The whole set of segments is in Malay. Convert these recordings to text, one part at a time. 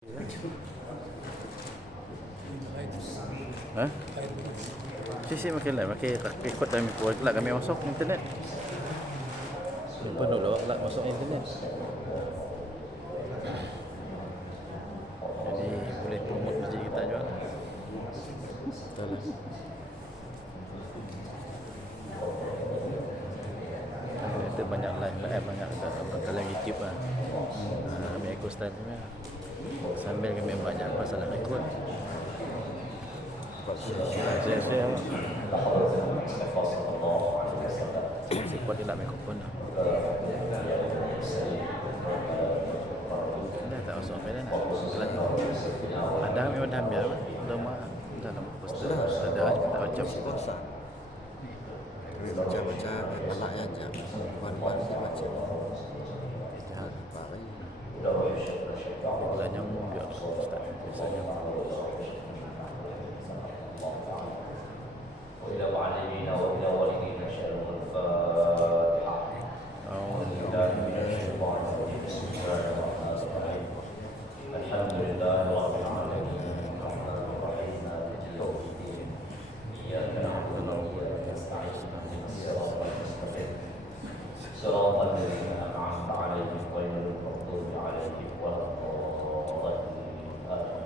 Ha? Sisi makin lah, makin ikut kami kuat lah kami masuk internet. Lupa dulu lah masuk internet. Jadi boleh promote masjid kita juga. Betul lah. Itu banyak live lah, banyak dalam YouTube lah. Kami ikut style juga. Sambil kami banyak masalah ikut. Saya kuat di dalam mikrofon. Dah tak masuk apa dah. Ada memang dah biar lama dalam poster ada kita baca puasa. Baca-baca anaknya aja, wan-wan dia baca. Istihad pagi. Bulan nyamuk dia Ustaz. Biasanya وإلى معلمينا وإلى والدينا شهادة الفاتحة. أعوذ بالله من الشيطان الرجيم. بسم الله الرحمن الرحيم. الحمد لله رب العالمين الرحمن الرحيم مالك يوم الدين. إياك نعبد وإياك نستعين اهدنا الصراط المستقيم صراط الذين أنعمت عليهم غير المغضوب عليهم ولا الضالين. آمين.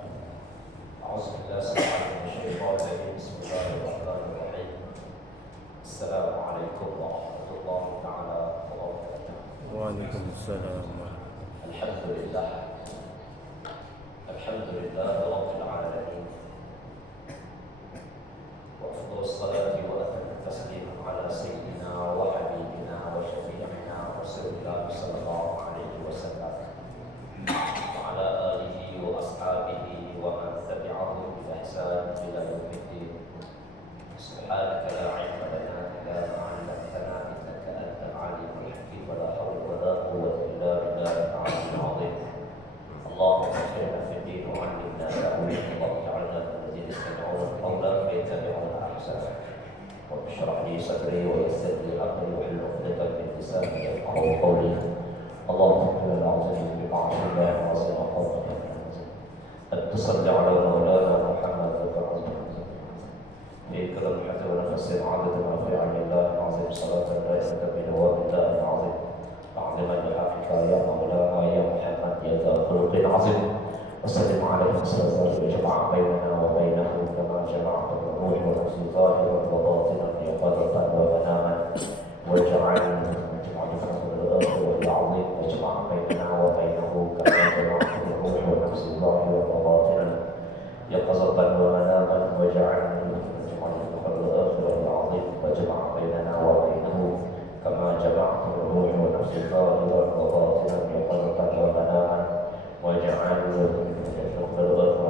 أعوذ بالله من الشيطان الرجيم. بسم الله الرحمن الرحيم. السلام عليكم ورحمة الله تعالى وبركاته. وعليكم السلام. الحمد لله رب العالمين، وأفضل الصلاة وأتم التسليم على سيدنا وحبيبنا وشفيعنا رسول الله صلى الله عليه وسلم وعلى آله وأصحابه ومن تبعهم بإحسان إلى يوم الدين. سبحانك لا علم لنا إلا ما علمتنا إنك أنت العليم الحكيم ولا حول ولا قوة إلا بالله العلي العظيم. اللهم اغفرنا في الدين وعلمنا تأويل واجعلنا من الذين يستمعون القول فيتبعون أحسنه. رب اشرح لي صدري ويسر لي أمري واحلل عقدة من لساني يفقهوا قولي. اللهم اغفر لنا وزدنا بطاعة الله وعزنا قولك أن تصلي على مولانا محمد في كل لمحة ونفس عدد ما في عين الله العظيم صلاة لا يستكمل وبالله العظيم. أعلما بحقك يا مولانا يا محمد يا ذا خلق عظيم. وسلم عليه صلى وجمع بيننا وبينه كما جمعت الروح والنفس ظاهرا وباطنا يقظة ومناما. واجعل العظيم واجمع بيننا وبينه كما جمعت الروح والنفس ظاهرا وباطنا يقظة ومناما. واجعل العظيم واجمع بيننا وبينه كما جمعت الروح والنفس ظاهرا وباطنا يقظة ومناما. واجعل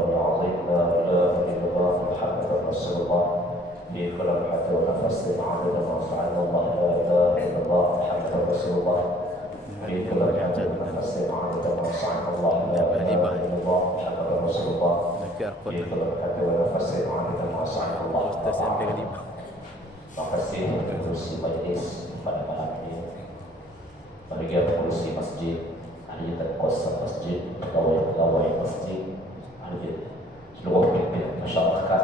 العظيم لا إله إلا الله محمد رسول الله في كل لمحة ونفس عدد ما فعل الله. لا إله إلا الله محمد رسول الله في كل لمحة ونفس عدد ما فعل الله. لا إله إلا الله محمد رسول الله في كل لمحة ونفس عدد ما فعل الله. Terima kasih pengurusi majlis pada malam ini, bagi pengurusi masjid, ahli dan kuasa masjid, pegawai masjid, ahli seluruh pemimpin masyarakat,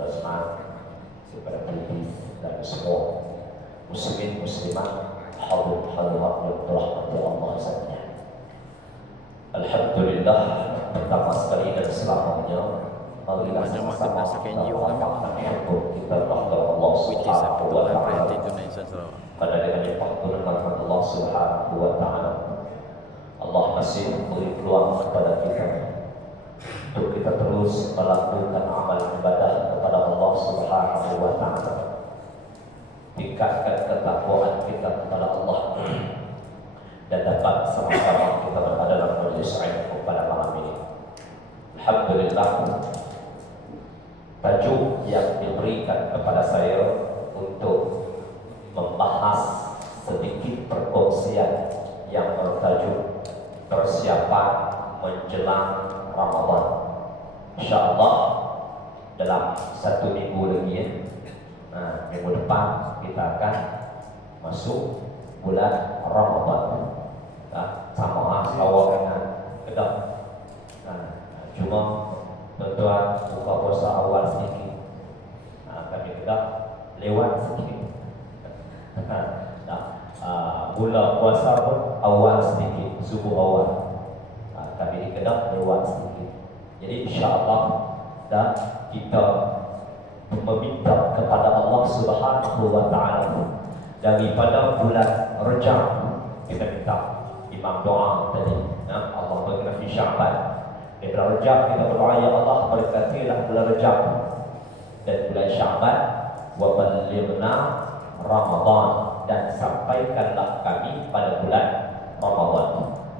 jemaah, kepada penduduk dan semua muslimin muslimat, hadirin hadirat yang dirahmati Allah sekalian. Alhamdulillah, pertama sekali dan selamanya marilah sama-sama kita berdoa Allah Subhanahu wa taala. Pada dengan pertolongan Allah Subhanahu wa taala, Allah masih memberi peluang kepada kita untuk kita terus melakukan amal ibadah kepada Allah Subhanahu wa taala. Tingkatkan ketakwaan kita kepada Allah dan dapat sama-sama kita berada dalam majlis ilmu pada malam ini. Alhamdulillah, tajuk yang diberikan kepada saya untuk membahas sedikit perkongsian yang bertajuk persiapan menjelang Ramadan. InsyaAllah dalam 1 minggu lagi minggu depan kita akan masuk bulan Ramadan. Sama awal dengan kedap Cuma tuan-tuan buka puasa awal sedikit, kami Kedah lewat sedikit. Mula puasa pun awal sedikit, subuh awal. Kami di Kedah lewat sedikit. Jadi insya-Allah dan kita meminta kepada Allah Subhanahu wa taala daripada bulan Rajab, kita minta imam doa tadi, Allah berkenan fi Sya'ban. Di bulan Rajab kita berdoa, ya Allah berkatilah bulan Rajab dan bulan Sya'ban, wa ballighna Ramadan, dan sampaikanlah kami pada bulan Ramadan.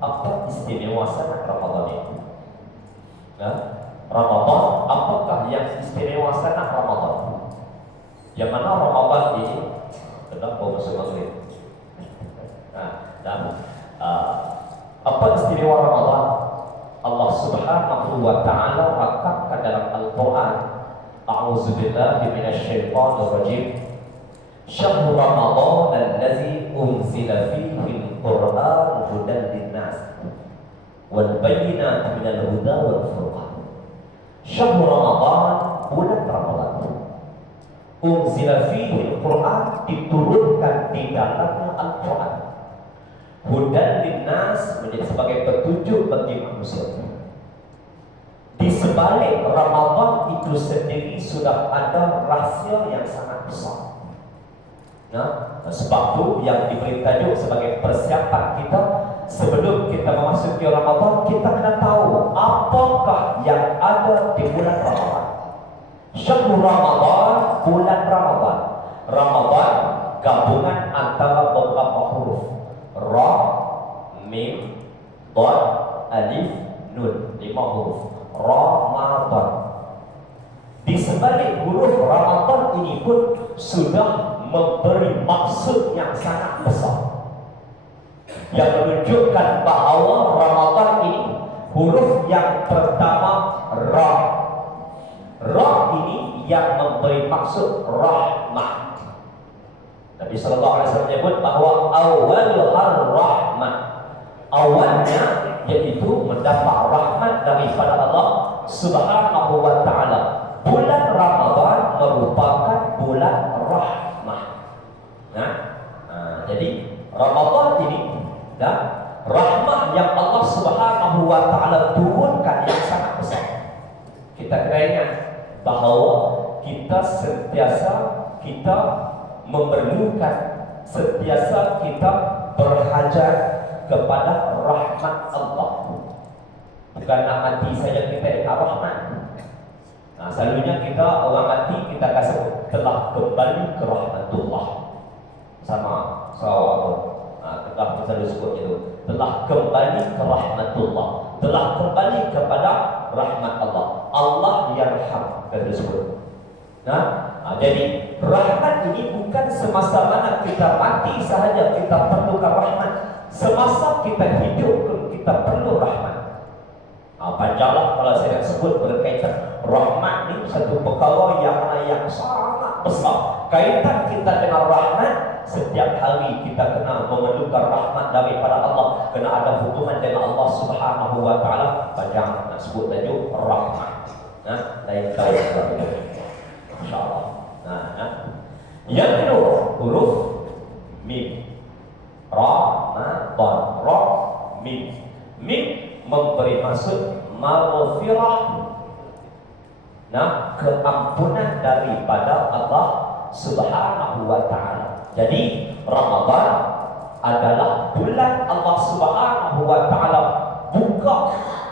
Apa istimewa sangat Ramadan itu? Ramadan, apakah yang istimewa sangat Ramadan? Yang mana Ramadan ini telah masuk maghrib. Apa istimewa Ramadan? Allah Subhanahu wa taala rakatkan dalam Al-Qur'an, a'udzubillahi minasyaitonir rajim. Syahrul Ramadan allazi unzila fihi al-Qur'an hudan lin-nas wal bayyinati minal huda wal furqan. Syahrul Ramadan, bulan Ramadan. Unzila fihi al-Qur'an, diturunkan di dalamnya Al-Qur'an. Hudan lin-nas, menjadi sebagai petunjuk bagi manusia. Di sebalik Ramadan itu sendiri sudah ada rahsia yang sangat besar. Sebab itu yang diberi tajuk sebagai persiapan kita sebelum kita memasuki Ramadan, kita kena tahu apakah yang ada di bulan Ramadan. Syahrul Ramadan, bulan Ramadan. Ramadan gabungan antara beberapa huruf, Ra, Mim, Dad, Alif, Nun, 5 huruf. Ramadan. Di sebalik huruf Ramadan ini pun sudah memberi maksud yang sangat besar, yang menunjukkan bahawa Ramadan ini huruf yang pertama Ra. Ra ini yang memberi maksud rahmat. Nabi sallallahu alaihi wasallam menyebut bahawa awalul rahmat, awalnya yaitu mendapat rahmat daripada Allah Subhanahu wa taala. Bulan Ramadan merupakan bulan rahmah. Jadi Ramadan ini dan rahmah yang Allah Subhanahu wa taala turunkan yang sangat besar. Kita kena ingat bahawa kita sentiasa kita memerlukan, sentiasa kita berhajat kepada rahmat Allah. Bukan nak mati saja kita ingat rahmat. Selalunya kita orang mati kita rasa telah kembali ke rahmatullah. Sama telah kita selalu sebut itu, telah kembali ke rahmatullah, telah kembali kepada rahmat Allah. Allah yarham, kita sebut. Jadi rahmat ini bukan semasa mana kita mati sahaja kita perlukan rahmat. Semasa kita hidup pun kita perlu rahmat. Panjanglah kalau saya sebut berkaitan rahmat ini satu perkara yang sangat besar. Kaitan kita dengan rahmat, setiap hari kita kena memerlukan rahmat daripada Allah, kena ada hubungan dengan Allah Subhanahu wa taala. Panjang nak sebut tajuk rahmat. Lain kali insya-Allah. Yang kedua huruf mim. Ramadan. Ra, mim. Mim memberi maksud maghfirah, keampunan daripada Allah Subhanahu wa taala. Jadi Ramadan adalah bulan Allah Subhanahu wa taala buka,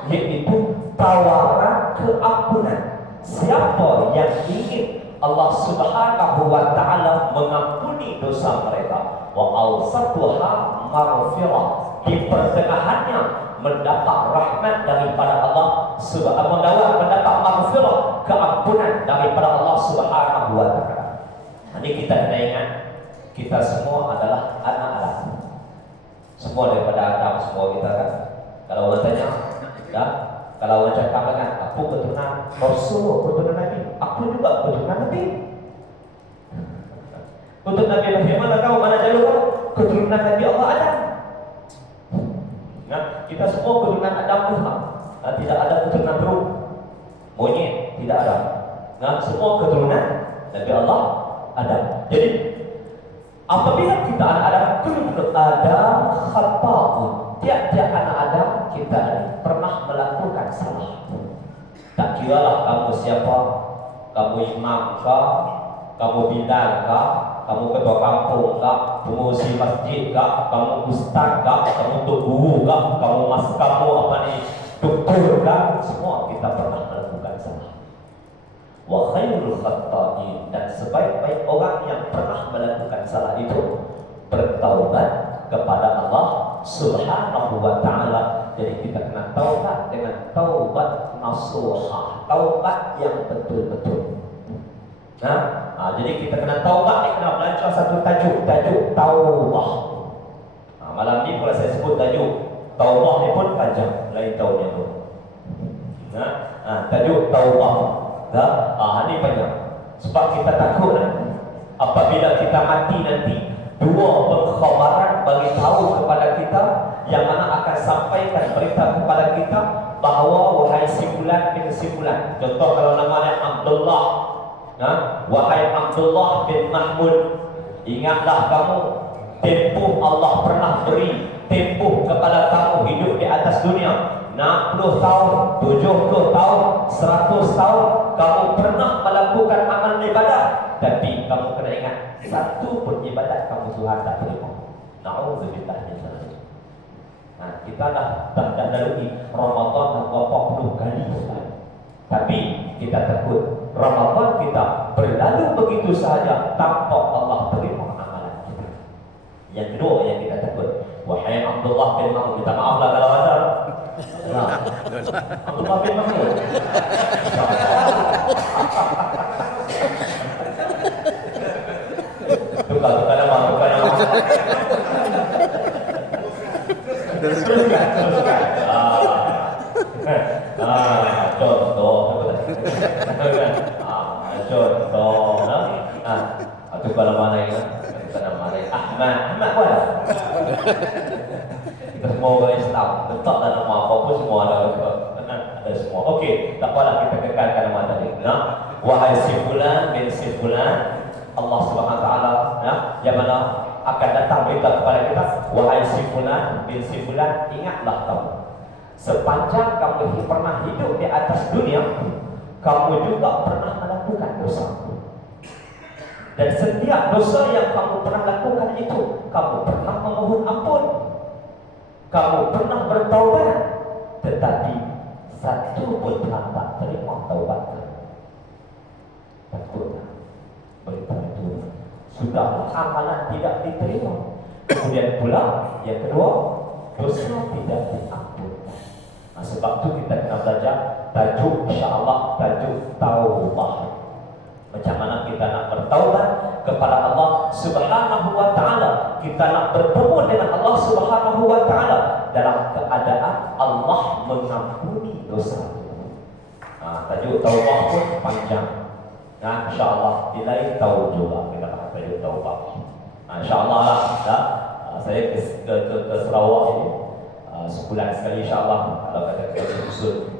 iaitu tawaran keampunan. Siapa yang ingin Allah Subhanahu wa taala mengampuni dosa mereka, wa awsatuha maghfirah, di pertengahannya mendapat rahmat daripada Allah Subhanahu wa taala, mendapat maghfirah, keampunan daripada Allah Subhanahu wa taala. Ini kita kena ingat, kita semua adalah anak Adam. Semua daripada Adam, semua kita kan. Kalau orang tanya, kalau orang cakap kan, aku keturunan Rasul, keturunan Nabi, aku juga keturunan Nabi. Untuk Nabi bagaimana kau, mana jalur kau? Keturunan Nabi Allah Adam. Kita semua keturunan Adam Tuhan. Tidak ada keturunan Ruh. monyet tidak ada. Nah, semua keturunan Nabi Allah ada. Jadi apabila kita anak Adam, kullu Adam khata'un. Tiap-tiap anak Adam kita pernah melakukan salah. Tak kiralah kamu siapa, kamu imam kah, kamu bidang kah, kamu ketua kampung kah, pengurusi masjid kah, kamu ustaz kah, kamu tok guru kah, kamu apa ni, doktor kah, semua kita pernah melakukan salah. Wa khairul khata'in, dan sebaik-baik orang yang pernah melakukan salah itu bertaubat kepada Allah Subhanahu wa taala. Jadi kita kena taubat dengan taubat nasuha, taubat yang betul-betul. Jadi kita kena taubat ni, kena belajar satu tajuk taubah. Malam ni kalau saya sebut tajuk taubah ni pun panjang, lain tahunnya tu. Tajuk taubah. Ini panjang. Sebab kita takut apabila kita mati nanti, dua pengkhabaran bagi tahu kepada kita yang mana akan sampaikan berita kepada kita bahawa wahai si fulan bin si fulan. Contoh kalau namanya Abdullah, wahai Abdullah bin Mahmud, ingatlah kamu tempoh Allah pernah beri tempoh kepada kamu hidup di atas dunia 60 tahun, 70 tahun, 100 tahun kamu pernah melakukan amal ibadah, tapi kamu kena ingat satu pun ibadat kamu Tuhan tak terima. Na'udzubillah min dzalik. Kita dah lalui Ramadan berapa puluh kali, tapi kita takut Ramadan kita berlalu begitu sahaja tanpa Allah terima amalan kita. Yang kedua yang kita takut, wahai Abdullah bin Mahmud, minta maaf lah kalau ada. Abdullah bin Mahmud. Tukar nama. Teruskan. Contoh. Tukar nama lain. Ahmad pun ada. Kita semua orang Islam, letak dalam nama apa-apa semua ada semua. Okey, tak apalah kita kekalkan nama tadi. Wahai si fulan bin si fulan, Allah Subhanahu wa taala yang mana akan datang berita kepada kita, wahai si fulan bin si fulan, ingatlah kamu sepanjang kamu pernah hidup di atas dunia, kamu juga pernah melakukan dosa. Dan setiap dosa yang kamu pernah lakukan itu, kamu pernah memohon ampun, kamu pernah bertaubat, tetapi satu pun tak terima taubat. Takutlah berita itu sudah amalan tidak diterima. Kemudian pula yang kedua, dosa tidak diampunkan. Sebab itu kita kena belajar tajuk, insya-Allah tajuk taubah. Macam mana kita nak bertaubat kepada Allah Subhanahu wa taala, kita nak bertemu dengan Allah Subhanahu wa taala dalam keadaan Allah mengampuni dosa. Tajuk taubah pun panjang. Insya-Allah di lain tahun juga kita akan tajuk taubah. Insya-Allah lah. Saya ke Sarawak ini sebulan sekali insya-Allah. Kalau kata kita usul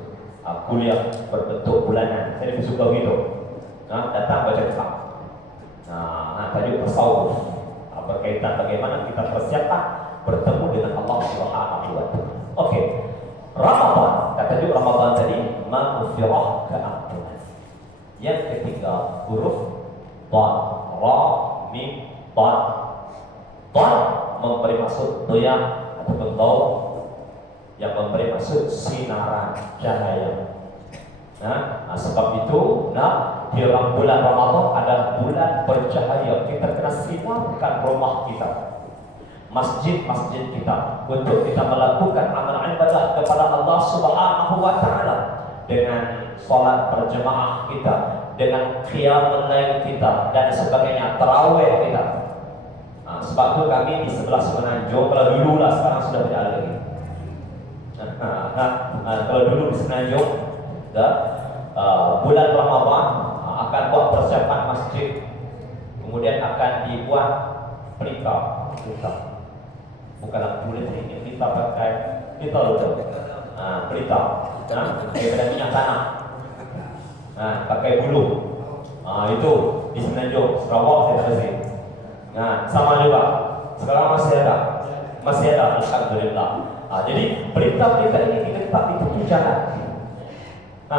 kuliah berbentuk bulanan, saya lebih suka begitu. Datang baca kitab. Tajuk tasawuf, berkaitan bagaimana kita persiapan bertemu dengan Allah Subhanahu wa taala. Okey. Ramadan, tajuk Ramadan tadi maghfirah, keampunan. Yang ketiga huruf dad, ra, mim, dad. Dad memberi maksud doya ataupun daw, yang memberi maksud sinaran, cahaya. Sebab itu di bulan Ramadan adalah bulan bercahaya. Kita kena sinarkan rumah kita, masjid-masjid kita, untuk kita melakukan amal ibadah kepada Allah Subhanahu wa taala dengan solat berjemaah kita, dengan qiyamul lail kita dan sebagainya, tarawih kita. Sebab itu kami di sebelah Semenanjung, kalau dulu lah, sekarang sudah tidak ada lagi. Kalau dulu di Semenanjung, bulan Ramadan akan buat persiapan masjid, kemudian akan dibuat pelita, bukanlah kulit ini, pelita pakai pelita, pelita daripada minyak tanah. pakai bulu. Itu di Semenanjung, Sarawak saya tak rasa. Sama juga. Sekarang masih ada alhamdulillah. Jadi berita-berita ini diletak di tepi jalan.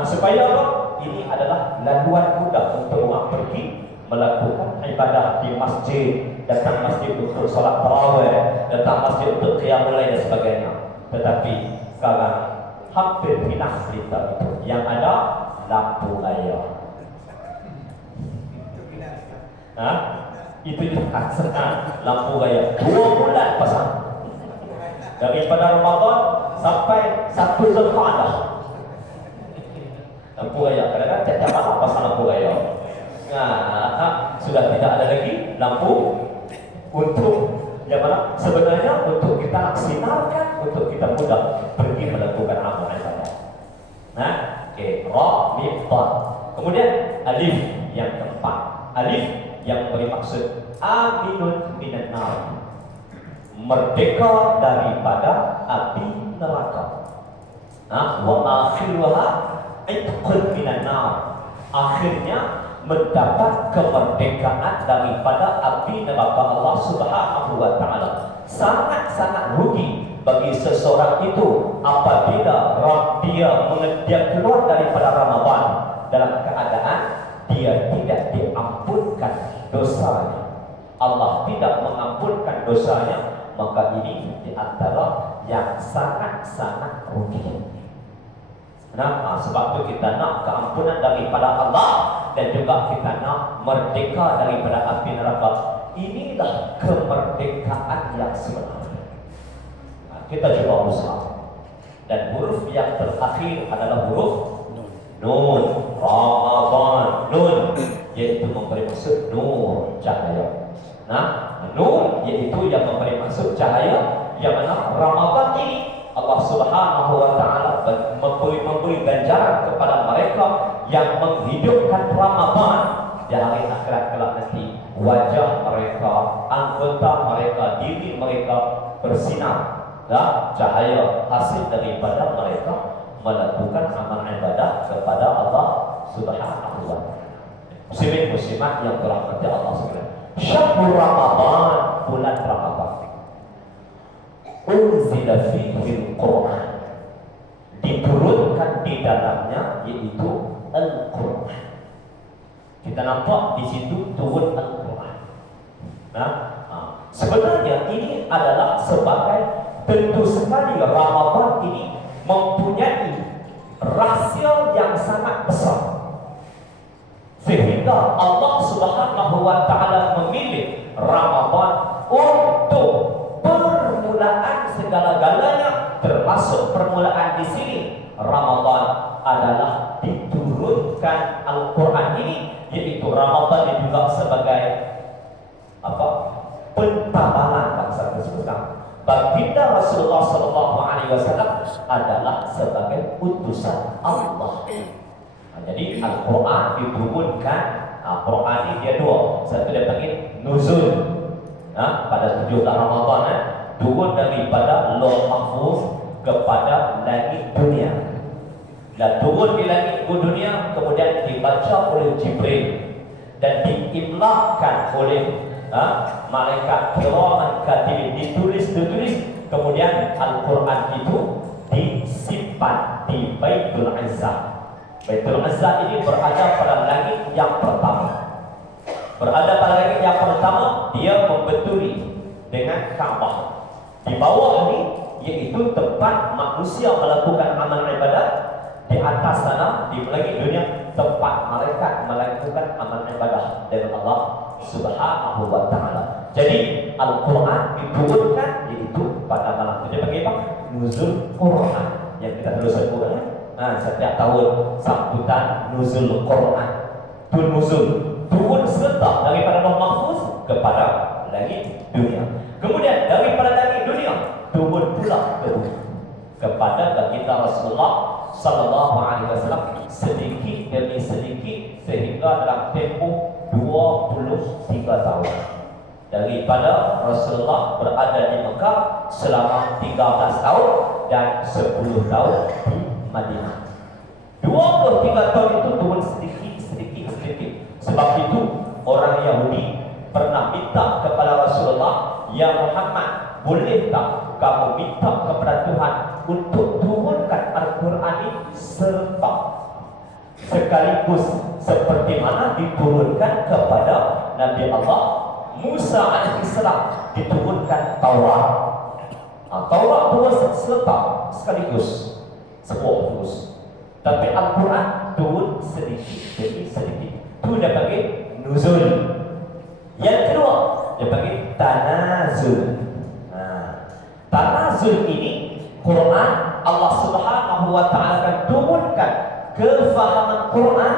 Supaya apa? Ini adalah laluan mudah untuk orang pergi melakukan ibadah di masjid, datang masjid untuk solat tarawih, datang masjid untuk qiyamul lail dan sebagainya. Tetapi sekarang hampir hilang berita itu. Yang ada lampu layar. Itu juga lampu layar 2 bulan pasang. Daripada Ramadan sampai 1 Zulqa'dah. Lampu layar. Kadang-kadang tiap malam pasang lampu layar. Sudah tidak ada lagi lampu untuk yang mana sebenarnya untuk kita sinarkan, untuk kita mudah pergi melakukan amal ibadah. Ra, mim, ta. Kemudian alif yang keempat. Alif yang bermaksud aminun minan nar, merdeka daripada api neraka. Wa akhiruha itqun minan nar, akhirnya mendapat kemerdekaan daripada api neraka Allah Subhanahu wa taala. Sangat-sangat rugi bagi seseorang itu apabila dia keluar daripada Ramadan dalam keadaan dia tidak diampunkan dosanya. Allah tidak mengampunkan dosanya, maka ini di antara yang sangat-sangat rugi. Sebab itu kita nak keampunan daripada Allah dan juga kita nak merdeka daripada api neraka. Inilah kemerdekaan yang sebenarnya. Kita coba usaha. Dan huruf yang terakhir adalah huruf Nun. Ramadan. Nun yaitu memberi maksud nur, cahaya. Nur yaitu yang memberi maksud cahaya, yang mana Ramadan ini Allah Subhanahu wa taala memberi ganjaran kepada mereka yang menghidupkan Ramadan di hari akhirat kelak nanti. Wajah mereka, anggota mereka, diri mereka bersinar, cahaya hasil daripada mereka melakukan amal ibadah kepada Allah Subhanahu wa taala. Muslimin muslimat yang dirahmati Allah sekalian. Syahrul Ramadan, bulan Ramadan. Unzila fihi al-Quran, diturunkan di dalamnya yaitu Al-Quran. Kita nampak di situ turun Al-Quran. Sebenarnya ini adalah sebagai tentu sekali Ramadan ini mempunyai rahsia yang sangat besar, sehingga Allah Subhanahu wa taala memilih Ramadan untuk permulaan segala-galanya, termasuk permulaan di sini. Ramadan adalah diturunkan Al-Quran ini, yaitu Ramadan juga sebagai pentabalan bangsa tersebut. Baginda Rasulullah SAW adalah sebagai utusan Allah. Jadi Al-Quran diturunkan. Al-Quran ini dia dua. Satu dia panggil nuzul, pada 17 Ramadan, turun daripada Lauh Mahfuz kepada langit dunia. Dan turun di langit dunia, kemudian dibaca oleh Jibril dan diimlahkan oleh malaikat kiraman katibin, ditulis, kemudian Al-Quran itu disimpan di Baitul Izzah. Baitul Izzah ini berada pada langit yang pertama. Dia membetuli dengan Ka'bah. Di bawah ini yaitu tempat manusia melakukan amal ibadat. Di atas sana di langit dunia tempat malaikat melakukan amal ibadah dari Allah Subhanahu wa taala. Jadi Al-Quran diturunkan yaitu pada malam itu. Dia panggil apa? Nuzul Quran yang kita terus sebut. Setiap tahun sambutan Nuzul Quran. Nuzul turun serta daripada Lauh Mahfuz kepada langit dunia. Kemudian daripada langit dunia turun pula ke bumi kepada baginda Rasulullah sallallahu alaihi wasallam sedikit demi sedikit sehingga dalam tempoh 23 tahun daripada Rasulullah berada di Mekah selama 13 tahun dan 10 tahun di Madinah. 23 tahun itu turun sedikit boleh tak kamu minta kepada Tuhan untuk turunkan Al-Quran ini serta sekaligus seperti mana diturunkan kepada Nabi Allah Musa alaihissalam, diturunkan Taurat. Taurat dua serta sekaligus, semua terus. Tapi Al-Quran turun sedikit demi sedikit. Itu dia panggil nuzul. Yang kedua, dia panggil tanazul. Tanazul ini Quran Allah Subhanahu wa taala akan turunkan kefahaman Quran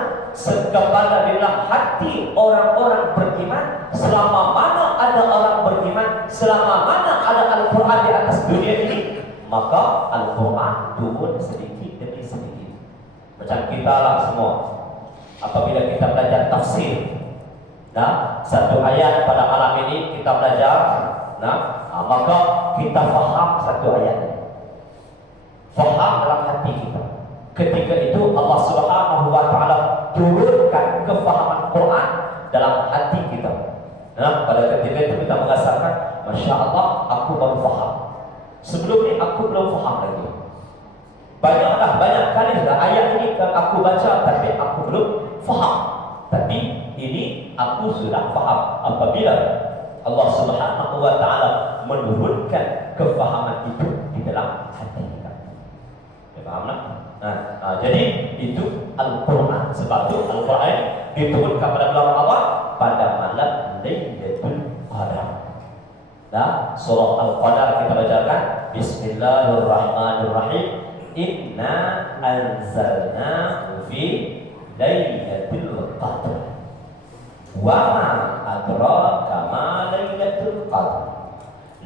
kepada dalam hati orang-orang beriman. Selama mana ada orang beriman, selama mana ada Al-Quran di atas dunia ini, maka Al-Quran turun sedikit demi sedikit. Macam kita lah semua, apabila kita belajar tafsir, nah, satu ayat pada malam ini kita belajar, nah, maka kita faham satu ayat, faham dalam hati kita. Ketika itu Allah Subhanahu wa taala turunkan kefahaman Quran dalam hati kita. Nah, pada ketika itu kita merasakan, Masya Allah, aku baru faham. Sebelum ini aku belum faham lagi. Banyak kali ayat ini yang aku baca, tapi aku belum faham. Tapi ini aku sudah faham apabila Allah Subhanahu wa taala menurunkan kefahaman itu di dalam hati kita. Ya, paham tak? Jadi itu Al-Quran. Sebab itu Al-Quran diturunkan pada bulan Ramadan pada malam Lailatul Qadar. Nah, surah Al-Qadar kita bacakan. Bismillahirrahmanirrahim. Inna anzalnahu fi Lailatul Qadar. Wa ma adraka ma Lailatul Qadar.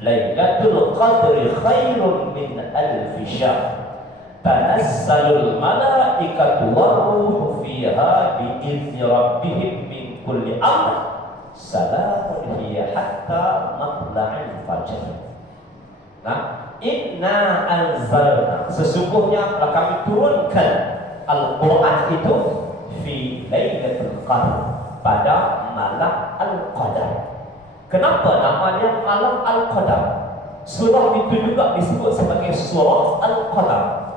Lailatul Qadri khairun min alfi syahr. Tanassalul malaikatu waruhu fiha bi'izni rabbihim min kulli amr. Salamun hiya hatta matla'il fajr. Nah, inna anzalna, sesungguhnya telah kami turunkan Al-Quran itu fi Lailatul Qadar, pada malam Al-Qadar. Kenapa namanya malam Al-Qadar? Surah itu juga disebut sebagai surah Al-Qadar.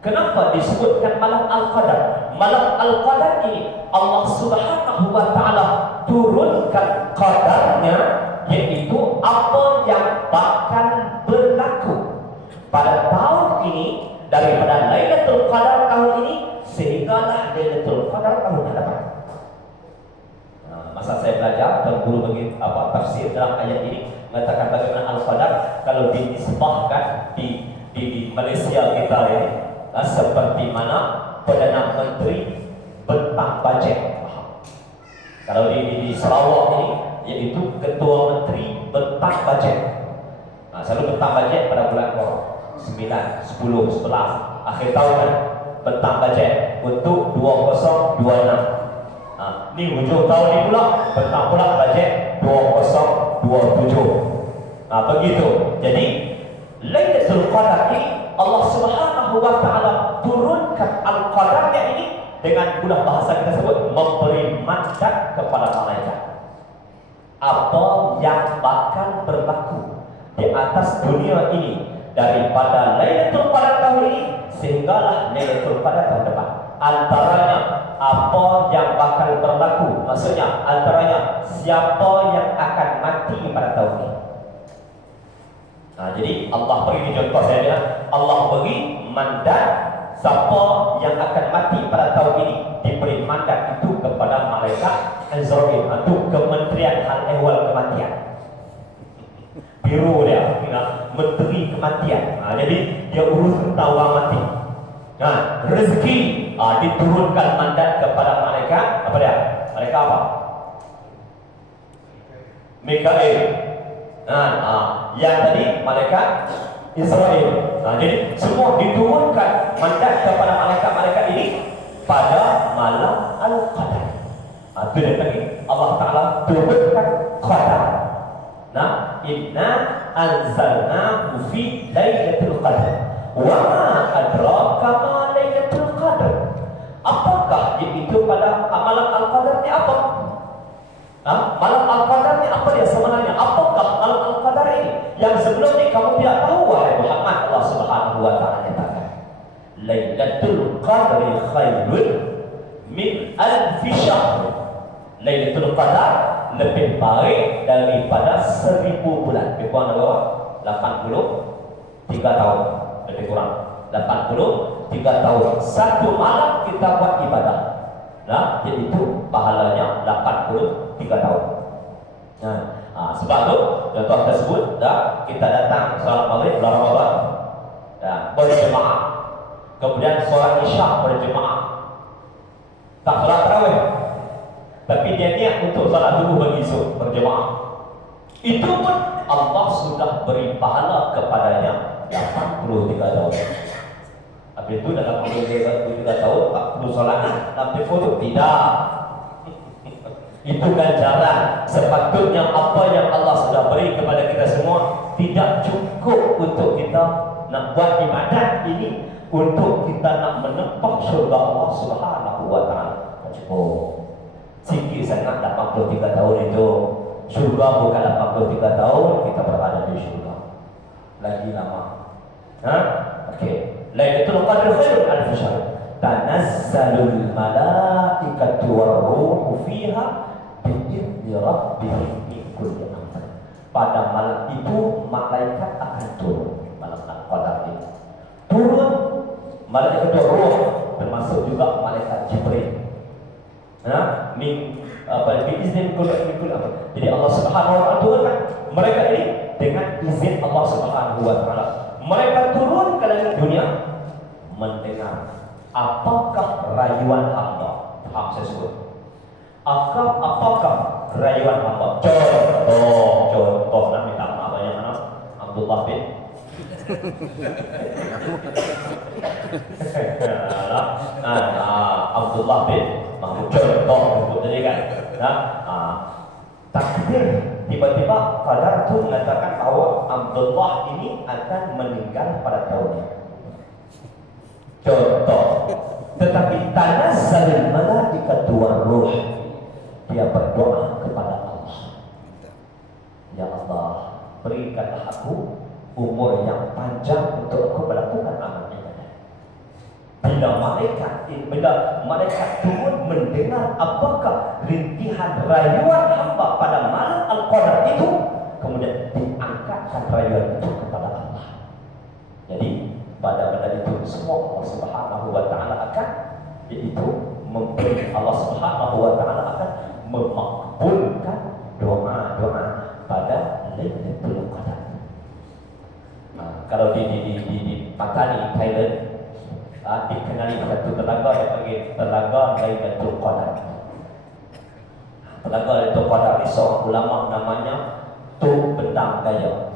Kenapa disebutkan malam Al-Qadar? Malam Al-Qadar ini Allah Subhanahu wa taala turunkan qadarnya, yaitu apa yang bakal berlaku pada tahun ini, daripada Lailatul Qadar tahun ini sehinggalah Lailatul Qadar tahun depan. Masa saya belajar dan guru bagi tafsir dalam ayat ini mengatakan bagaimana Al-Qadar kalau dinisbahkan di Malaysia kita ini, seperti mana Perdana Menteri bentang bajet. Kalau di Sarawak ini, yaitu Ketua Menteri bentang bajet. Selalu bentang bajet pada bulan 9, 10, 11 akhir tahun kan, bentang bajet untuk 2026. Ni hujung tahun ni pula bentang pula bajet 2027. Begitu. Jadi Lailatul Qadar ini Allah Subhanahu wa taala turunkan Al-Qadarnya ini dengan mudah bahasa kita sebut memberi mandat kepada malaikat. Apa yang bakal berlaku di atas dunia ini daripada Lailatul Qadar tahun ini sehinggalah Lailatul Qadar tahun depan. Antaranya apa yang bakal berlaku, maksudnya antaranya siapa yang akan mati pada tahun ini. Jadi Allah beri contoh, saya bilang Allah beri mandat siapa yang akan mati pada tahun ini, diberi mandat itu kepada malaikat Azrail, itu Kementerian Hal Ehwal Kematian. Biro dia, Menteri Kematian. Jadi dia urus tentang orang mati. Rezeki diturunkan mandat kepada malaikat apa dia? Malaikat apa? Mikail. Yang tadi malaikat Israel. Jadi semua diturunkan mandat kepada malaikat-malaikat ini pada malam Al-Qadar. Itu dia tadi Allah Ta'ala turunkan Qadar. Inna anzalnahu fi Lailatul Qadar. Wa ma adraka ma Lailatul Qadar. Apakah itu pada amalan Al-Qadar ni apa? Malam Al-Qadar ini apa dia sebenarnya? Apakah malam Al-Qadar ini? Yang sebelum ini kamu tidak tahu, wahai Muhammad. Allah Subhanahu wa taala nyatakan, Lailatul Qadri khairun min alfi syahr. Lailatul Qadar lebih baik daripada 1000 bulan. Lebih kurang berapa? 83 tahun. Lebih kurang 83 tahun. Satu malam kita buat ibadah. Nah, iaitu pahalanya 83 tahun. Sebab tu contoh tersebut, kita datang salat maghrib bulan Ramadan, berjemaah. Kemudian solat Isyak berjemaah. Tak solat tarawih, tapi dia niat untuk solat subuh bagi esok berjemaah. Itu pun Allah sudah beri pahala kepadanya 83 tahun. Habis itu dalam 83 tahun tak perlu solat, tapi foto tidak. Itu ganjaran. Sepatutnya apa yang Allah sudah beri kepada kita semua tidak cukup untuk kita nak buat ibadat ini, untuk kita nak menempah syurga Allah Subhanahu wa taala. Cukup. Sikit sangat 83 tahun itu. Syurga bukan 83 tahun kita berada di syurga. Lagi lama. Okey. Lailatul Qadr khairun alf syahr. Tanazzalul malaikatu war-ruhu fiha bi'izni rabbihim min kulli amr. Pada malam itu malaikat akan turun. Malam Qadar ini turun malaikat ruh, termasuk juga malaikat Jibril. Bi'izni min kulli amr. Jadi Allah Subhanahu wa taala turunkan mereka ini dengan izin Allah Subhanahu wa taala. Mereka turun ke langit dunia mendengar apakah rayuan hamba. Faham saya sebut? Apakah rayuan hamba? Contoh nak minta maaf yang mana? Abdullah bin Abdullah bin Mahmud. Contoh untuk tadi kan. Takdir tiba-tiba Qadar itu mengatakan bahawa Abdullah ini akan meninggal pada tahunnya. Contoh. Tetapi tanazzalul malaikatu war-ruh, dia berdoa kepada Allah, ya Allah, berikanlah aku umur yang panjang untuk aku melakukan amal ibadah. Bila malaikat turun mendengar apakah rintihan rayuan hamba pada malam Al-Qadar itu, kemudian diangkatkan rayuan itu kepada Allah. Jadi pada benda itu semua Allah Subhanahu wa taala akan, yaitu memberi, Allah Subhanahu wa taala akan memakbulkan doa-doa pada Lailatul Qadar. Kalau di Patani, Thailand, dikenali satu telaga yang panggil telaga Lailatul Qadar. Telaga Lailatul Qadar ni seorang ulama namanya Tuk Bendang Daya.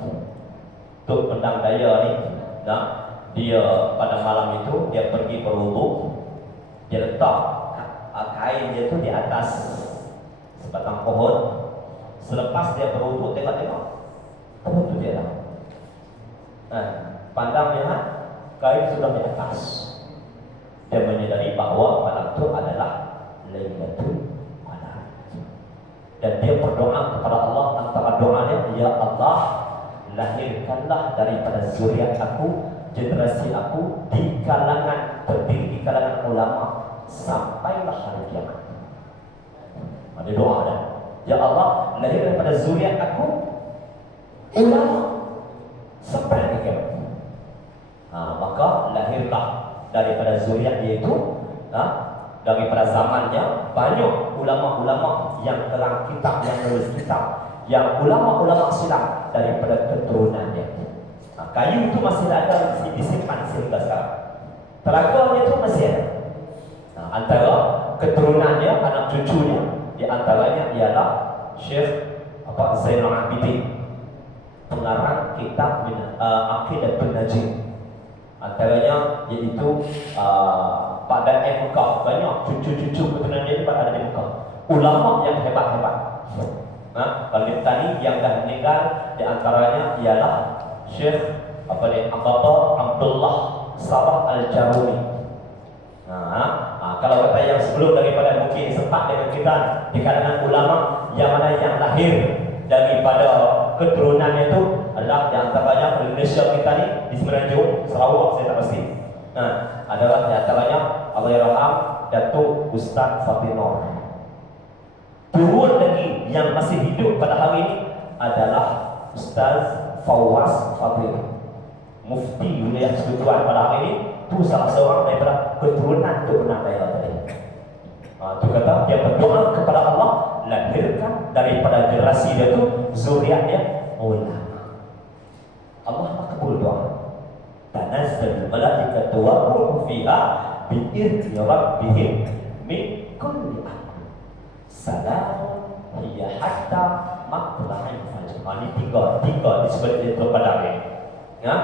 Tuk Bendang Daya ni, dia pada malam itu dia pergi berwuduk, dia letak kain dia tu di atas sebatang pohon. Selepas dia berwuduk, tengok tu dia lah. Pandang lihat kain sudah di atas. Dia menyadari bahawa malam itu adalah Lailatul Qadar. Dan dia berdoa kepada Allah, antara doanya, ya Allah, lahirkanlah daripada zuriat aku, generasi aku di kalangan terdiri, di kalangan ulama sampailah hari kiamat. Ada doa dah. Ya Allah, lahir daripada zuriat aku ulama sampai hari kiamat. Maka lahirlah daripada zuriat dia itu, daripada zamannya banyak ulama-ulama yang terang kitab, yang menulis kitab, yang ulama-ulama silam daripada keturunannya. Kayu itu masih ada, masih disimpan sehingga sekarang. Telaganya itu masih ada. Antara keturunannya, anak cucunya, di antaranya ialah Syekh Zainul Abidin, pengarang kitab Aqidatul Najib. Antaranya iaitu pada Mekah, banyak cucu-cucu keturunan dia pada ada di Mekah. Ulama yang hebat-hebat. Kalau tadi yang dah meninggal, di antaranya ialah Syekh Abdullah Sabah Al-Jarumi. Kalau kata yang sebelum daripada mungkin sempat dengan kita di kalangan ulama yang mana yang lahir daripada keturunannya itu adalah di antaranya Indonesia kita ni di Semenanjung, Sarawak saya tak pasti. Adalah di antaranya Allahyarham Datuk Ustaz Fatinor. Turun lagi yang masih hidup pada hari ini adalah Ustaz Fawaz Fadil, Mufti Wilayah Sekutuan pada hari ini. Itu salah seorang daripada keturunan daerah tadi. Itu kata dia berdoa kepada Allah, lahirkan daripada generasi dia tu zuriatnya ulama. Allah makbul doa. Tanazzalul malaikatu wa ruhu fiha bi'izni rabbihim min kulli amr. Salamun hiya hatta matla'il fajr. Ini tiga disebut di kepada dia. Ya,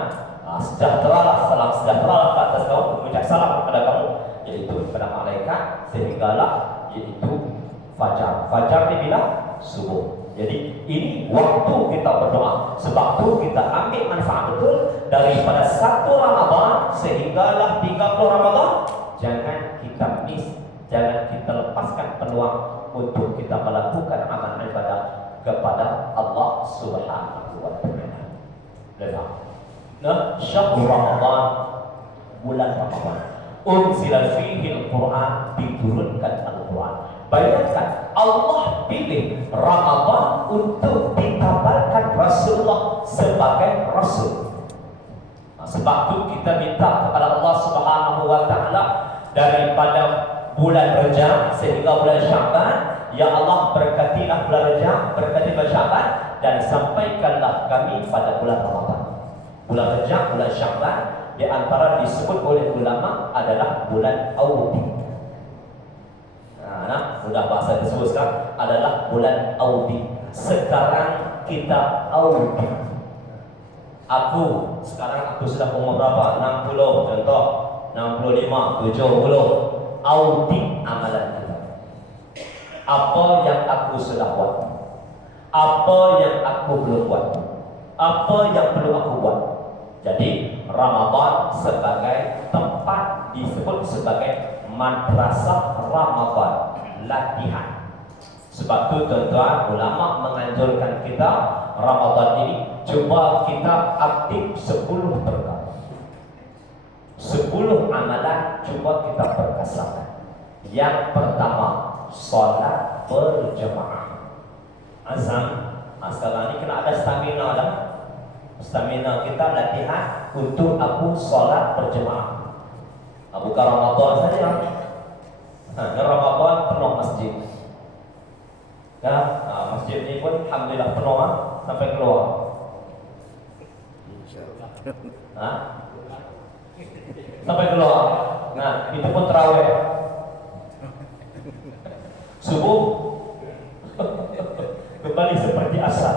sejahtera, salam sejahtera ke atas kamu, mengucap salam kepada kamu, yaitu kepada malaikat, sehinggalah yaitu fajar. Fajar ni bila? Subuh. Jadi ini waktu kita berdoa. Sebab tu kita ambil manfaat betul daripada 1 Ramadan sehinggalah 30 Ramadan. Jangan kita miss, jangan kita lepaskan peluang untuk kita melakukan amal ibadah kepada Allah Subhanahu wa taala. Syahrul Ramadan, bulan Ramadan, unzila fihi al-Quran, diturunkan Al-Quran. Bayangkan Allah pilih Ramadan untuk dikabarkan Rasulullah sebagai Rasul. Sebab tu kita minta kepada Allah Subhanahu wa taala daripada bulan Rajab sehingga bulan Syaban, ya Allah berkatilah bulan Rajab, berkatilah Syaban, dan sampaikanlah kami pada bulan Ramadan. Bulan Rajab, bulan Syaban, di antara disebut oleh ulama adalah bulan Audi. Sudah bahasa disebut sekarang adalah bulan Audi. Sekarang kita Audi. Sekarang aku sudah umur berapa? 60, contoh 65, 70. Audi amalan kita. Apa yang aku sudah buat? Apa yang aku belum buat? Apa yang perlu aku buat? Jadi Ramadan sebagai tempat disebut sebagai madrasah Ramadan, latihan. Sebab tu tuan-tuan, ulama menganjurkan kita Ramadan ini cuba kita aktif 10 perkara. 10 amalan cuba kita perkasakan. Yang pertama, solat berjemaah. Azam, sekarang ni kena ada stamina dah. Stamina kita latihan untuk aku solat berjemaah. Bukan Ramadan saja. Ramadan penuh masjid. Ya, masjid ni pun alhamdulillah penuh sampai keluar. Sampai keluar. Itu pun tarawih. Subuh kembali seperti asal.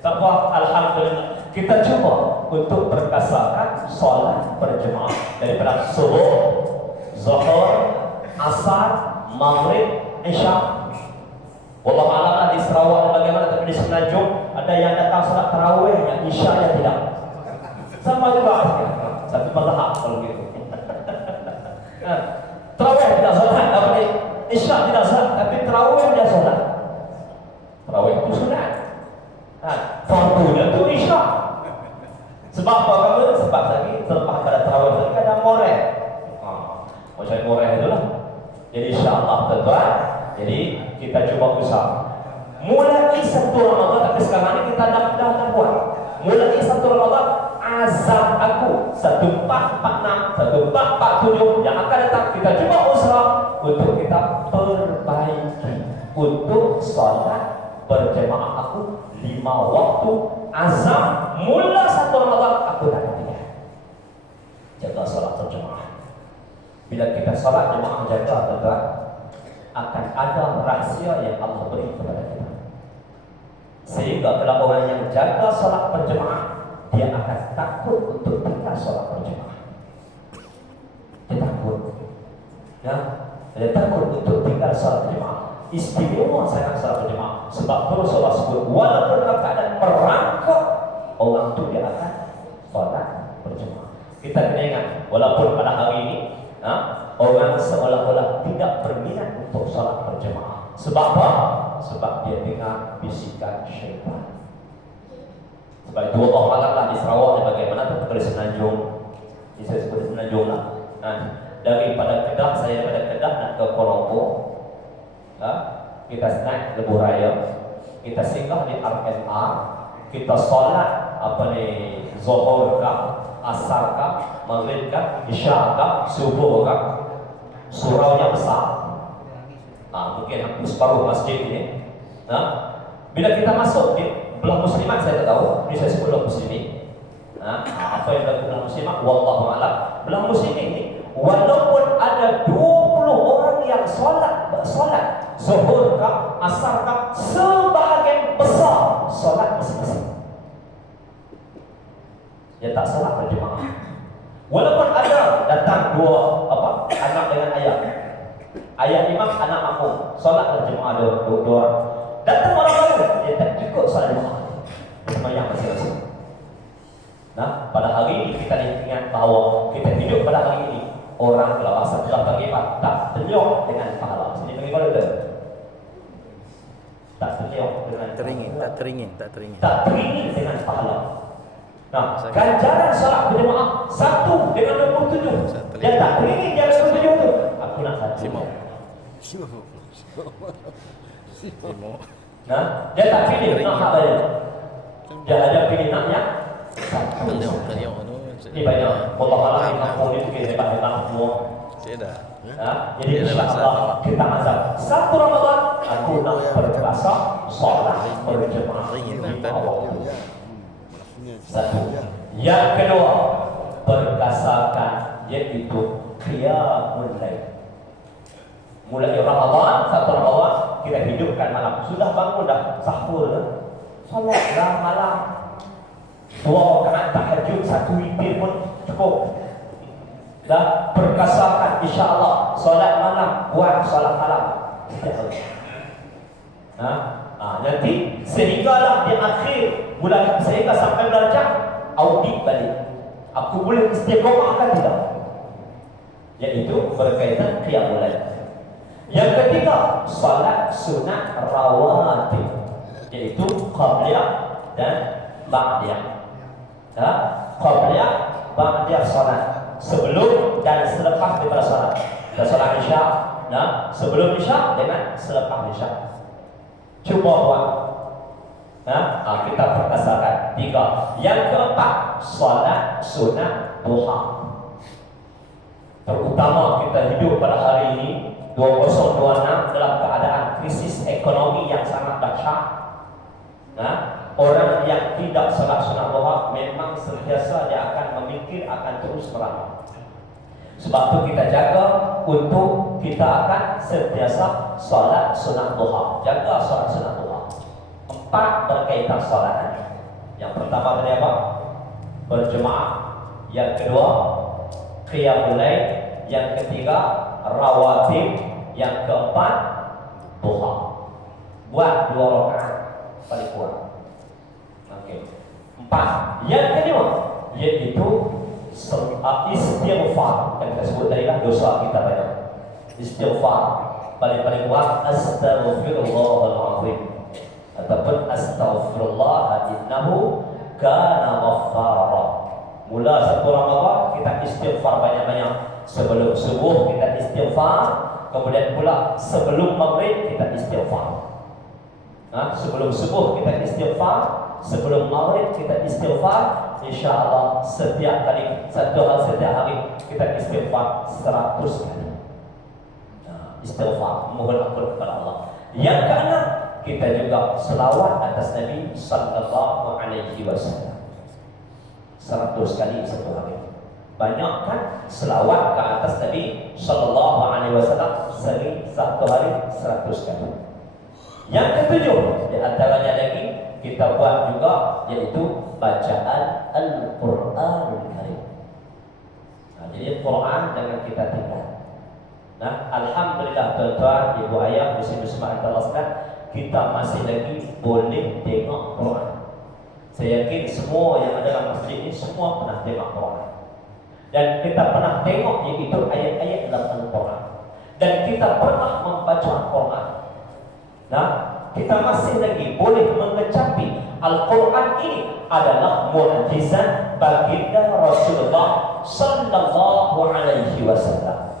Tak apa, alhamdulillah. Kita cuba untuk perkasakan solat berjemaah daripada subuh, zuhur, asar, maghrib, isya. Wallahu a'lam di Sarawak bagaimana, tapi di Semenanjung ada yang datang solat tarawih, yang isya yang tidak. Sama juga. Satu mazhab kalau gitu. Tarawih tidak solat, tapi isya tidak solat, tapi tarawih dia solat. Tarawih itu sunat. Fardunya itu isya. Sebab apa kamu? Sebab tadi selepas pada tarawih tadi ada moreh. Macam moreh itu lah. Jadi insyaAllah tuan-tuan, jadi kita cuba usaha. Mulai 1 Ramadan, tapi sekarang ini kita dah buat. Mulai 1 Ramadan, azam aku 1446, 1447 yang akan datang, kita cuba usaha untuk kita perbaiki. Untuk solat berjemaah aku 5 waktu, azam mula 1 Ramadan aku tak ada. Jaga solat berjemaah. Bila kita solat jemaah jaga tuan-tuan, akan ada rahsia yang Allah beri kepada kita. Sehingga kalau orang yang jaga solat berjemaah, dia akan takut untuk tinggal solat berjemaah. Dia takut. Ya, dia takut untuk tinggal solat berjemaah. Istimewa saya solat berjemaah. Sebab Rasulullah sebut, walaupun dalam keadaan merangkak, orang itu dia akan solat berjemaah. Kita kena ingat, walaupun pada hari ini orang seolah-olah tidak berminat untuk solat berjemaah. Sebab apa? Sebab dia dengar bisikan syaitan. Sebab itu Allah malamlah di Sarawak dan bagaimana tu di Semenanjung. Ini saya sebut di Semenanjung lah. Daripada Kedah, saya daripada Kedah nak ke Colombo. Kita naik Lebuh Raya, kita singgah di RNR, kita solat Zuhur kah, Asar kah, Maghrib kah, Isya kah, Subuh kah, suraunya besar. Mungkin hampir separuh masjid ini. Bila kita masuk di belah muslimat, saya tak tahu, ini saya sebut belah muslimin. Apa yang berlaku belah muslimat, wallahu a'lam. Belah muslimin ini, walaupun ada 20 orang yang solat Zuhur kah, Asar kah, sebahagian besar solat masing-masing. Dia tak solat berjemaah. Walaupun ada datang dua anak dengan ayah. Ayah imam, anak makmum, solat berjemaah dua orang. Datang orang baru, dia tak ikut solat jemaah. Sembahyang masing-masing. Pada hari ini kita ingat bahawa kita hidup pada hari ini. Orang kalau asal telah bagaimana tak terliok dengan pahala. Sini bagi kalau tu tak terliok dengan tak teringin dengan pahala. Ganjaran solat berjemaah 1 dengan 27. Dia tak teringin dia 27 tu. Aku nak 1. Simau. Dia tak pilih nak hak dia. Dia ada pilih nak yang Terliok tu. Ini banyak Allah Allah yang kampung ni mungkin hebat-hebat semua. Saya dah. Jadi insyaAllah kita azab 1 Ramadan aku nak berpuasa solat berjemaah di awal. 1. Yang kedua, berdasarkan iaitu qiyamul lail. Mulai Ramadan, 1 Ramadan kita hidupkan malam. Sudah bangun dah sahur, solatlah malam. 2 rakaat tahajud, 1 witir pun cukup. Dah perkasakan insya-Allah solat malam, buat solat malam. Nanti sehinggalah di akhir bulan sehingga sampai darjah audit balik. Aku boleh istiqomah kan tidak? Iaitu berkaitan qiyamul lail. Yang ketiga, solat sunat rawatib, iaitu qabliyah dan ba'diyah. Qabliyah, ba'diyah solat sebelum dan selepas daripada solat. Dan solat isya, sebelum isya dengan selepas isya. Cuba buat. Kita perkasakan 3. Yang keempat, solat sunat duha. Terutama kita hidup pada hari ini 2026 dalam keadaan krisis ekonomi yang sangat dahsyat. Orang yang tidak solat sunat duha memang sentiasa dia akan memikir akan terus meramal. Sebab tu kita jaga untuk kita akan sentiasa solat sunat duha. Jaga solat sunat duha. 4 berkaitan solat. Yang pertama tadi apa? Berjemaah. Yang kedua, qiyamul lail. Yang ketiga, rawatib. Yang keempat, duha. Buat 2 rakaat paling kurang. Okey. 4. Yang kedua iaitu istighfar. Kan kita sebut tadi lah dosa kita banyak. Istighfar. Paling kuat astaghfirullahal azim ataupun astaghfirullah innahu kana ghaffara. Mula 1 Ramadan kita istighfar banyak-banyak. Sebelum subuh kita istighfar, kemudian pula sebelum maghrib kita istighfar. Sebelum subuh kita istighfar, sebelum maghrib kita istighfar. InsyaAllah setiap kali, setiap hari kita istighfar 100 kali. Istighfar, mohon ampun kepada Allah. Yang keenam, kita juga selawat atas Nabi sallallahu alaihi wasallam 100 kali satu hari. Banyak kan selawat ke atas Nabi sallallahu alaihi wasallam satu hari 100 kali. Yang ketujuh, di antaranya lagi kita buat juga iaitu bacaan Al-Quranul Karim. Jadi Quran jangan kita tinggal. Alhamdulillah tuan-tuan, ibu ayah, muslim-muslimat Allah sekalian, kita masih lagi boleh tengok Quran. Saya yakin semua yang ada dalam masjid ini semua pernah tengok Quran. Dan kita pernah tengok iaitu ayat-ayat dalam Al-Quran. Dan kita pernah membaca Quran. kita masih lagi boleh mengecapi Al-Quran ini adalah mukjizat baginda Rasulullah sallallahu alaihi wasallam.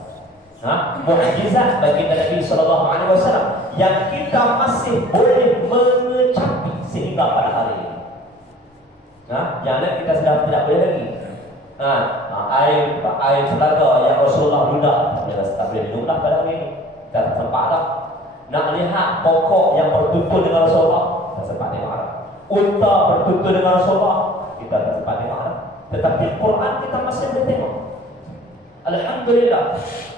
Mukjizat baginda Nabi sallallahu alaihi wasallam yang kita masih boleh mengecapi sehingga pada hari ini. Jangan kita sudah tidak boleh lagi. Air telaga yang Rasulullah ludah tak boleh minum dah pada hari ini. Tak sempat dah. Nak lihat pokok yang bertutur dengan Rasulullah, tak sempat tengok dah. Unta bertutur dengan Rasulullah, kita tak sempat tengok dah. Tetapi Quran kita masih boleh tengok. Alhamdulillah,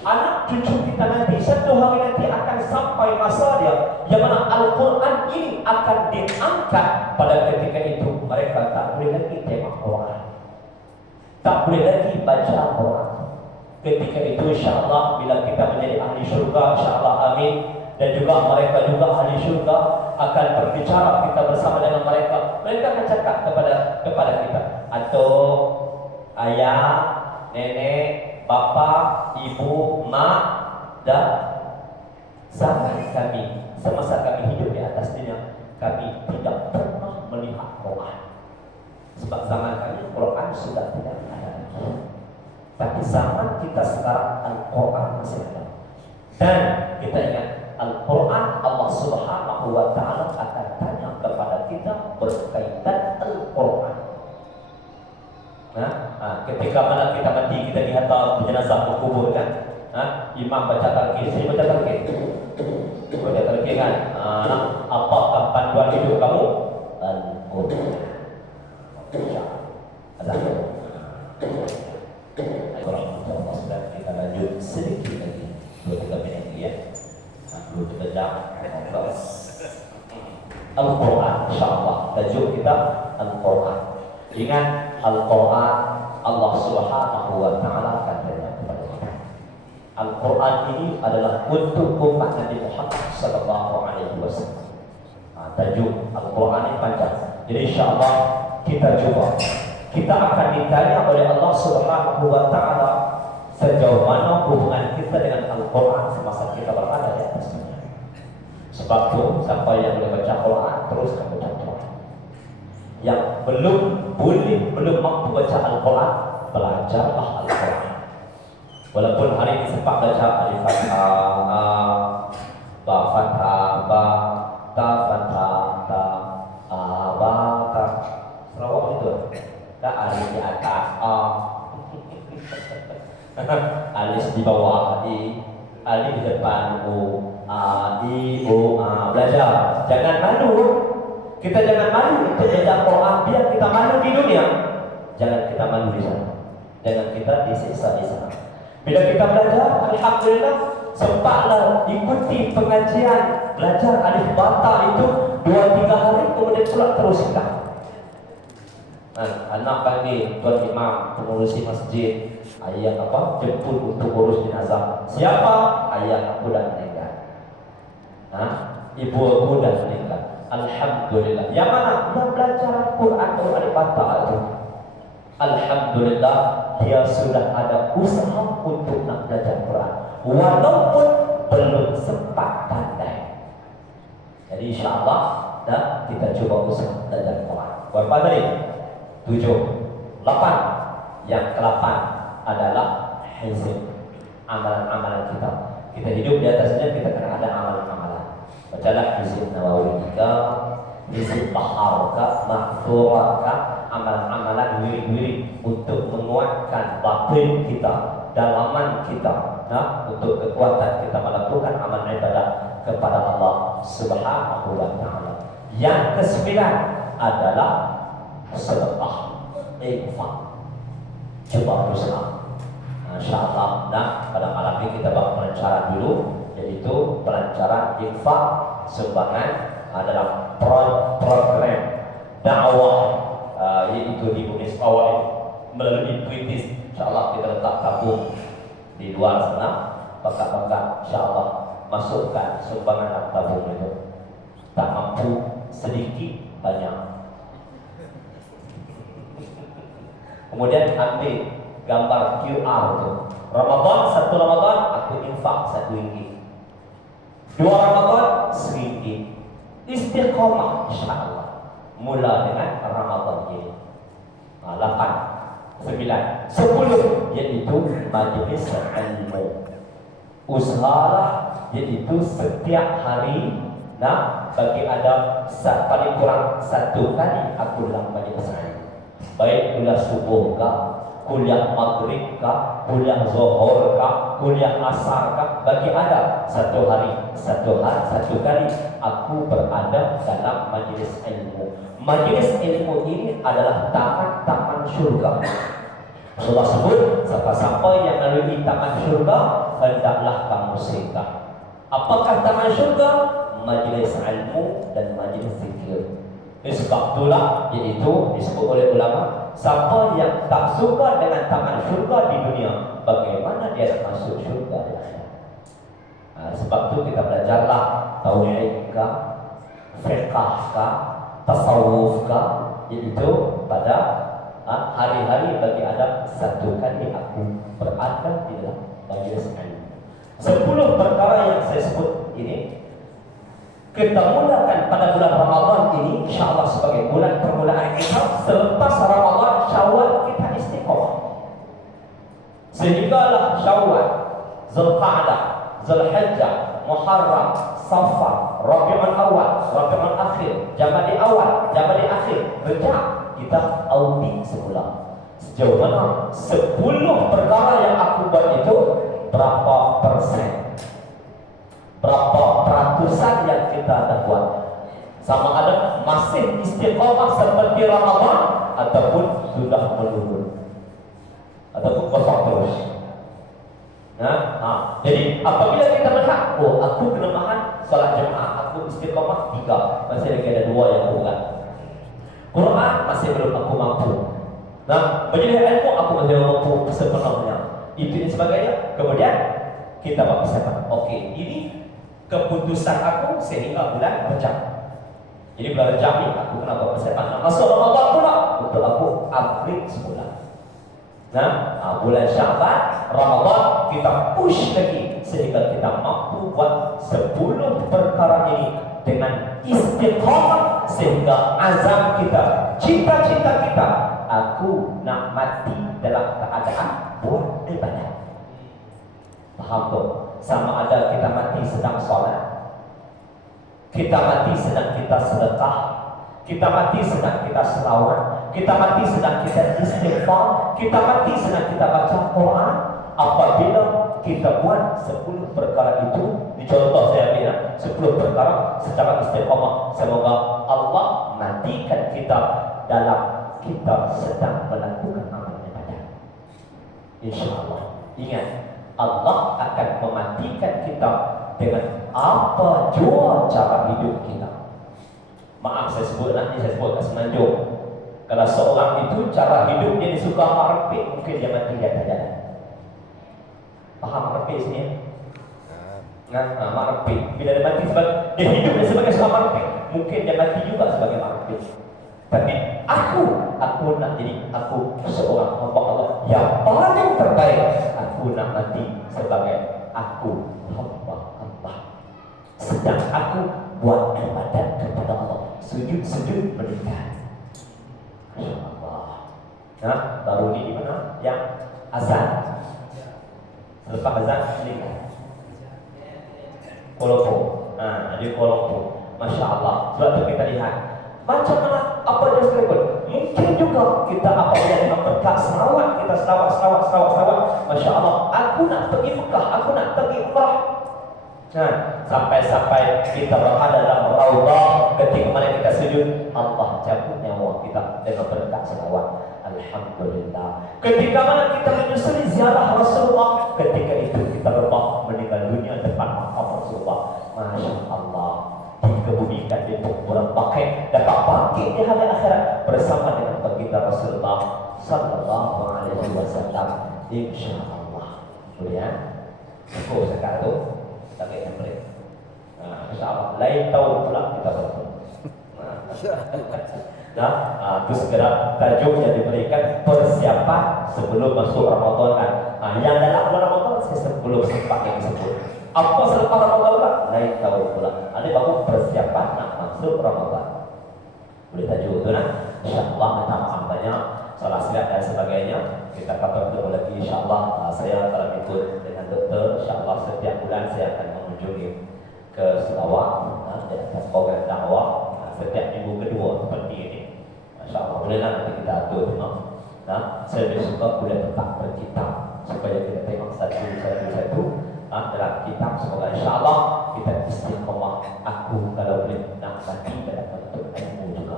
anak cucu kita nanti satu hari nanti akan sampai masa dia yang mana Al-Quran ini akan diangkat. Pada ketika itu mereka tak boleh lagi tengok Quran, tak boleh lagi baca Quran. Ketika itu insyaAllah bila kita menjadi ahli syurga, insyaAllah amin. Dan juga mereka juga ahli syurga akan berbicara kita bersama dengan mereka. Mereka akan cakap kepada kita, atau ayah, nenek, bapa, ibu, mak, dan zaman kami, semasa kami hidup di atas dunia, kami tidak pernah melihat Quran. Sebab zaman kami Quran sudah tidak ada. Tapi zaman kita sekarang Al-Quran masih ada. Dan kita ingat Al-Quran, Allah Subhanahu wa ta'ala akan tanya kepada kita berkaitan Al-Quran. Ketika mana kita mati, kita dihantar jenazah berkubur kan, imam baca talqin, saya baca talqin, baca talqin kan, apakah panduan hidup kamu? Al-Quran. Kita lanjut sedikit lagi 2-3 minit ya. 2-3 jam. Al-Quran, insyaAllah tajuk kita Al-Quran. Ingat Al-Quran, Allah Subhanahu wa ta'ala katanya kepada kita, Al-Quran ini adalah untuk umat Nabi Muhammad sallallahu alaihi wasallam. Tajuk Al-Quran ini panjang. Jadi insyaAllah kita coba. Kita akan ditanya oleh Allah Subhanahu wa ta'ala sejauh mana hubungan kita dengan Al-Quran semasa kita berada di atas dunia. Sebab tu siapa yang boleh baca Quran teruskan baca Quran. Yang belum mampu baca Al-Quran, belajarlah Al-Quran. Walaupun hari ini sempat baca Alif Fathah, Ba Fathah, Ba, Ta Fathah, Ta, Ba, Ta. Sarawak itu. Alif di atas A, alif di bawah I, alif di depan U, A, I, U, A. Belajar. Jangan malu. Kita jangan malu untuk belajar Quran. Biar kita malu di dunia, jangan kita malu di sana. Jangan kita disiksa di sana. Bila kita belajar, alhamdulillah, sempatlah ikuti pengajian belajar alif bata itu 2-3 hari, kemudian pula teruskan. Anak panggil tuan imam, pengurusi masjid, ayah jemput untuk urus jenazah. Siapa? Ayah aku dah meninggal. Ibu aku dah meninggal. Alhamdulillah. Yang mana? Yang belajar Quran dari baca itu. Alhamdulillah, dia sudah ada usaha untuk nak belajar Quran, walaupun belum sempat pandai. Jadi insyaAllah kita coba usaha belajar Quran. Berapa tadi? 7, 8. Yang ke-8 adalah hizb, amalan-amalan kita. Kita hidup di atasnya, kita kena ada amalan-amalan. Bacalah hizb Nawawi kita, hizb Baharka, Mahfuraka, amalan-amalan wirid-wirid untuk menguatkan batin kita, dalaman kita, untuk kekuatan kita melakukan amal ibadah kepada Allah Subhanahu wa ta'ala. Yang ke-9 adalah sedekah, infak. Coba berusaha. InsyaAllah pada malam ini kita bakal pelancaran dulu, yaitu pelancaran infak sumbangan dalam program dakwah, yaitu di Bugis Awal melalui British. InsyaAllah kita letak tabung di luar sana, bakat-bakat insyaAllah masukkan sumbangan dalam tabung itu. Tak mampu sedikit banyak. Kemudian ambil gambar QR itu. Ramadan, 1 Ramadan aku infak 1 ringgit. 2 Ramadan 1 ringgit. istiqamah insya-Allah. Mula dengan Ramadan ini. 8, 9, 10 iaitu majlis ilmu. Usahalah iaitu setiap hari bagi ada paling kurang 1 kali aku dalam majlis ilmu. Baik kuliah subuh kah, kuliah maghrib kah, kuliah zuhur kah, kuliah asar kah, bagi ada 1 hari 1 kali aku berada dalam majlis ilmu. Majlis ilmu ini adalah taman syurga. Rasulullah sebut, siapa-siapa yang melalui taman syurga, hendaklah kamu singgah. Apakah taman syurga? Majlis ilmu dan majlis zikir. Ini sebab itulah iaitu disebut oleh ulama, siapa yang tak suka dengan taman syurga di dunia, bagaimana dia nak masuk syurga di akhirat? Sebab itu kita belajarlah tauhid kah, fiqh kah, tasawuf kah, iaitu pada hari-hari bagi ada 1 kali aku berada di dalam majlis ilmu. 10 perkara yang saya sebut ini kita mulakan pada bulan Ramadan ini, insya-Allah sebagai bulan permulaan kita. Selepas Ramadan, Syawal kita istiqamah. Sehinggalah Syawal, Zulqa'dah, Zulhijjah, Muharram, Safar, Rabiul Awal, Rabiul Akhir, Jamadi Awal, Jamadi Akhir, Rejab, kita audit semula. Sejauh mana 10 perkara yang aku buat itu, berapa persen, berapa peratusan yang kita dah buat, sama ada masih istiqamah seperti Ramadan ataupun sudah menurun ataupun kosong terus. Jadi apabila kita melihat, oh aku kelemahan salat jemaah, aku istiqamah 3, masih lagi ada 2 yang kurang. Quran masih belum aku mampu. Majlis ilmu aku masih belum mampu sepenuhnya. Itu dan sebagainya. Kemudian kita buat persiapan. Okey, ini keputusan aku sehingga bulan Rejab. Jadi bulan Rejab ni aku kena buat persiapan. Masuk Ramadan pula untuk aku upgrade semula. Bulan Syaban, Ramadan kita push lagi sehingga kita mampu buat 10 perkara ini dengan istiqamah, sehingga azam kita, cita-cita kita, aku nak mati dalam keadaan buat ibadah. Faham tu? Sama ada kita mati sedang solat, kita mati sedang kita sedekah, kita mati sedang kita selawat, kita mati sedang kita istighfar, kita mati sedang kita baca Quran. Apabila kita buat 10 perkara itu, dicontoh saya ambil 10 perkara secara istiqamah, semoga Allah matikan kita dalam kita sedang melakukan amal ibadah. InsyaAllah. Ingat, Allah akan mematikan kita dengan apa jua cara hidup kita. Maaf saya sebut nanti, saya sebut kat Semenanjung. Kalau seorang itu cara hidup dia disuka merepek, mungkin dia mati di atas jalan. Faham merepek sini? Merepek. Bila dia mati dia hidup dia sebagai seorang merepek, mungkin dia mati juga sebagai merepek. Tapi aku nak jadi aku seorang hamba Allah yang paling terbaik. Aku nak mati sebagai aku hamba Allah. Sedang aku buat ibadat kepada Allah, sujud beribadah. InsyaAllah. Baru ni di mana? Yang azan. Selepas azan meninggal. Kuala Lumpur. Di Kuala Lumpur. Masya Allah. Sebab tu kita lihat macam mana apa dia sebut. Mungkin juga kita apabila dengan berkat selawat, kita selawat. Masya Allah. Aku nak pergi Mekah, aku nak pergi Umrah. Sampai kita berada dalam raudhah, ketika mana kita sujud, Allah cabut nyawa kita dengan berkat selawat. Alhamdulillah. Ketika mana kita menyusuri ziarah Rasulullah, ketika itu kita berubah meninggal dunia depan makam Rasulullah. Masya Allah. Dikebumikan di kuburan bangkit, dapat bangkit di hari akhirat bersama dengan baginda Rasulullah sallallahu alaihi wasallam. Insyaallah. Kemudian cukup sekarang tu tak kena break. Insyaallah lain tahun pula kita bertemu. Itu segera tajuk yang diberikan persiapan sebelum masuk Ramadan kan. Yang dalam bulan Ramadan saya sebelum sempat yang disebut. Apa selepas Ramadan pula? lain tahun pula. Ada baru persiapan nak masuk Ramadan. Boleh tajuk tu nak. InsyaAllah minta maaf banyak salah silap dan sebagainya. Kita akan bertemu lagi insyaAllah. Saya telah ikut dengan doktor. InsyaAllah setiap bulan saya akan mengunjungi ke Sarawak di atas program dakwah setiap minggu kedua seperti ini. InsyaAllah bolehlah nanti kita atur tengok. Saya lebih suka boleh tetap berkitab supaya kita tengok satu-satu dalam kitab. Semoga insyaAllah kita istiqomah. Aku kalau boleh nak mati dalam bentuk ilmu juga.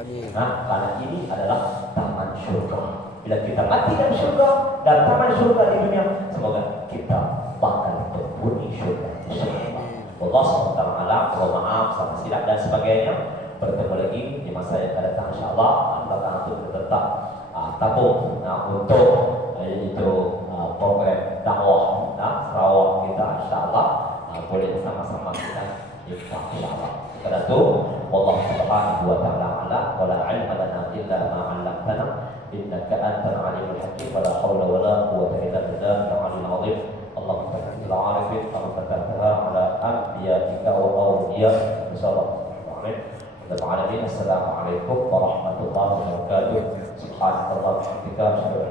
Amin. Karena ini adalah taman syurga. Bila kita mati dalam syurga dan taman syurga di dunia, semoga kita bakal berhuni syurga. Allah SWT, mohon maaf, salah silap dan sebagainya. Bertemu lagi di masa yang akan datang insyaAllah. Kita untuk tetap tabung untuk itu program dakwah Sarawak kita insyaAllah. Boleh bersama-sama kita insyaAllah. Karena itu Allah Subhanahu wa ta'ala ala wa la ilma lana illa ma 'allamtana innaka antal alimul hakim wa la haula wa la quwwata illa billahil aliyyil 'azim. Allahumma barik lana arifin kama baraktaha ala anbiya'ika wa awliyaika sallallahu alaihi wa sallam. Assalamualaikum warahmatullahi wabarakatuh. Subhanallah wa bihamdihi.